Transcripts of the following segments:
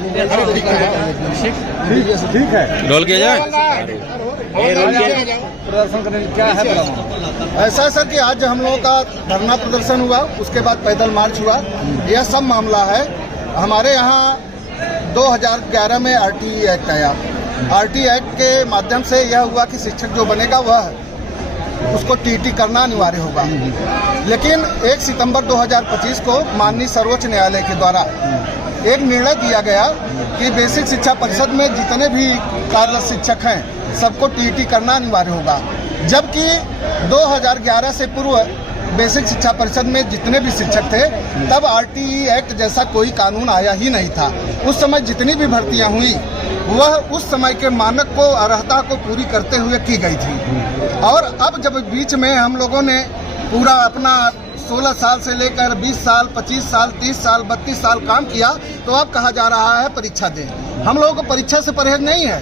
ठीक है, रोल किया जाए। प्रदर्शन करने क्या है? ऐसा है सर कि आज हम लोगों का धरना प्रदर्शन हुआ, उसके बाद पैदल मार्च हुआ। यह सब मामला है। हमारे यहाँ 2011 में RTE एक्ट आया। RTE एक्ट के माध्यम से यह हुआ कि शिक्षक जो बनेगा वह उसको TT करना अनिवार्य होगा। लेकिन 1 सितंबर 2025 को माननीय सर्वोच्च न्यायालय के द्वारा एक निर्णय दिया गया कि बेसिक शिक्षा परिषद में जितने भी कार्यरत शिक्षक हैं सबको TT करना अनिवार्य होगा। जबकि 2011 से पूर्व बेसिक शिक्षा परिषद में जितने भी शिक्षक थे तब RTE एक्ट जैसा कोई कानून आया ही नहीं था। उस समय जितनी भी भर्तियां हुई वह उस समय के मानक को, अर्हता को पूरी करते हुए की गई थी। और अब जब बीच में हम लोगों ने पूरा अपना 16 साल से लेकर 20 साल, 25 साल, 30 साल, 32 साल काम किया तो अब कहा जा रहा है परीक्षा दें। हम लोगों को परीक्षा से परहेज नहीं है।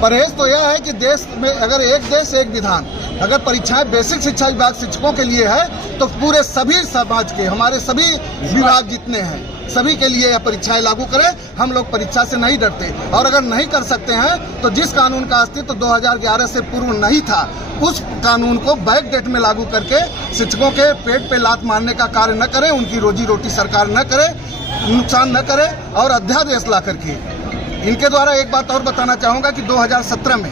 परहेज तो यह है कि देश में अगर एक देश एक विधान, अगर परीक्षाएं बेसिक शिक्षा विभाग शिक्षकों के लिए है तो पूरे सभी समाज के, हमारे सभी विभाग जितने हैं सभी के लिए यह परीक्षाएं लागू करें। हम लोग परीक्षा से नहीं डरते और अगर नहीं कर सकते हैं तो जिस कानून का अस्तित्व 2011 से पूर्व नहीं था उस कानून को बैक डेट में लागू करके शिक्षकों के पेट पे लात मारने का कार्य न करें, उनकी रोजी रोटी सरकार न करे, नुकसान न करे। और अध्यादेश ला करके इनके द्वारा एक बात और बताना चाहूँगा कि 2017 में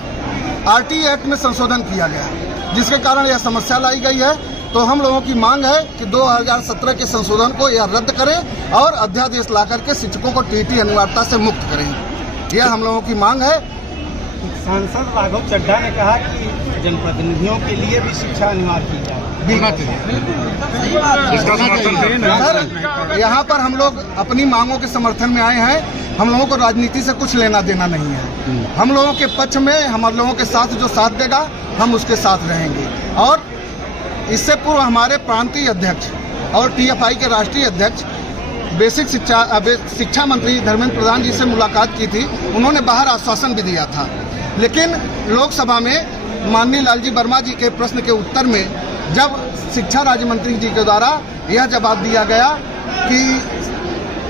RTE एक्ट में संशोधन किया गया जिसके कारण यह समस्या लाई गई है। तो हम लोगों की मांग है कि 2017 के संशोधन को यह रद्द करें और अध्यादेश ला करके शिक्षकों को TT अनिवार्यता से मुक्त करें। यह हम लोगों की मांग है। सांसद राघव चड्ढा ने कहा कि जनप्रतिनिधियों के लिए भी शिक्षा अनिवार्य की जाए। सर, यहाँ पर हम लोग अपनी मांगों के समर्थन में आए हैं। हम लोगों को राजनीति से कुछ लेना देना नहीं है। हम लोगों के पक्ष में, हम लोगों के साथ जो साथ देगा हम उसके साथ रहेंगे। और इससे पूर्व हमारे प्रांतीय अध्यक्ष और TFI के राष्ट्रीय अध्यक्ष बेसिक शिक्षा मंत्री धर्मेंद्र प्रधान जी से मुलाकात की थी। उन्होंने बाहर आश्वासन भी दिया था, लेकिन लोकसभा में माननीय लालजी वर्मा जी के प्रश्न के उत्तर में जब शिक्षा राज्य मंत्री जी के द्वारा यह जवाब दिया गया कि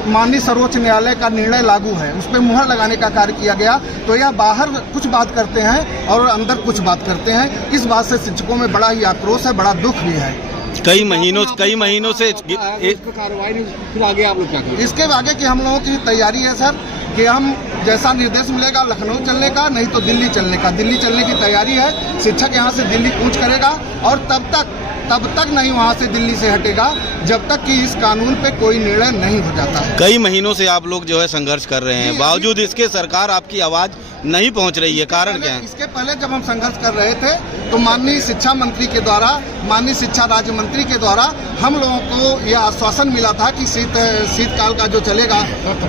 माननीय सर्वोच्च न्यायालय का निर्णय लागू है, उस पर मुहर लगाने का कार्य किया गया, तो यह बाहर कुछ बात करते हैं और अंदर कुछ बात करते हैं। इस बात से शिक्षकों में बड़ा ही आक्रोश है, बड़ा दुख भी है। कई महीनों से कार्रवाई फिर आगे आप लोग क्या करेंगे? इसके आगे की हम लोगों की तैयारी है सर कि हम जैसा निर्देश मिलेगा लखनऊ चलने का, नहीं तो दिल्ली चलने का। दिल्ली चलने की तैयारी है। शिक्षक यहाँ से दिल्ली कूच करेगा और तब तक नहीं वहाँ से दिल्ली से हटेगा जब तक कि इस कानून पे कोई निर्णय नहीं हो जाता है। कई महीनों से आप लोग जो है संघर्ष कर रहे हैं, बावजूद इसके सरकार आपकी आवाज नहीं पहुंच रही है, कारण क्या है? इसके पहले जब हम संघर्ष कर रहे थे तो माननीय शिक्षा मंत्री के द्वारा, माननीय शिक्षा राज्य मंत्री के द्वारा हम लोगों को यह आश्वासन मिला था कि शीतकाल का जो चलेगा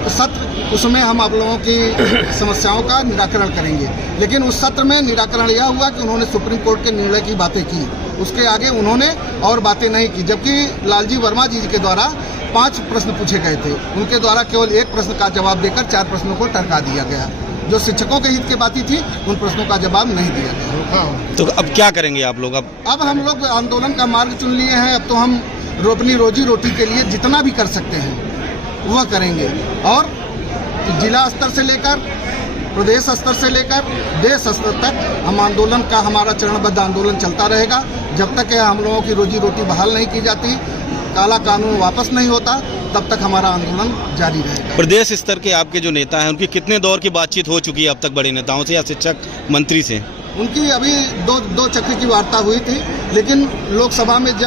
सत्र, उसमें हम आप लोगों की समस्याओं का निराकरण करेंगे। लेकिन उस सत्र में निराकरण यह हुआ कि उन्होंने सुप्रीम कोर्ट के निर्णय की बातें की, उसके आगे उन्होंने और बातें नहीं की। जबकि लालजी वर्मा जी के द्वारा 5 प्रश्न पूछे गए थे, उनके द्वारा केवल 1 प्रश्न का जवाब देकर 4 प्रश्नों को टरका दिया गया। जो शिक्षकों के हित की बातें थी उन प्रश्नों का जवाब नहीं दिया गया। तो अब क्या करेंगे आप लोग? अब हम लोग आंदोलन का मार्ग चुन लिए हैं। अब तो हम अपनी रोजी रोटी के लिए जितना भी कर सकते हैं वह करेंगे और जिला स्तर से लेकर प्रदेश स्तर से लेकर देश स्तर तक हम आंदोलन का, हमारा चरणबद्ध आंदोलन चलता रहेगा जब तक हम लोगों की रोजी रोटी बहाल नहीं की जाती, काला कानून वापस नहीं होता, तब तक हमारा आंदोलन जारी रहेगा। प्रदेश स्तर के आपके जो नेता हैं उनकी कितने दौर की बातचीत हो चुकी है अब तक बड़े नेताओं से या शिक्षक मंत्री से? उनकी अभी दो चक्र की वार्ता हुई थी, लेकिन लोकसभा में जब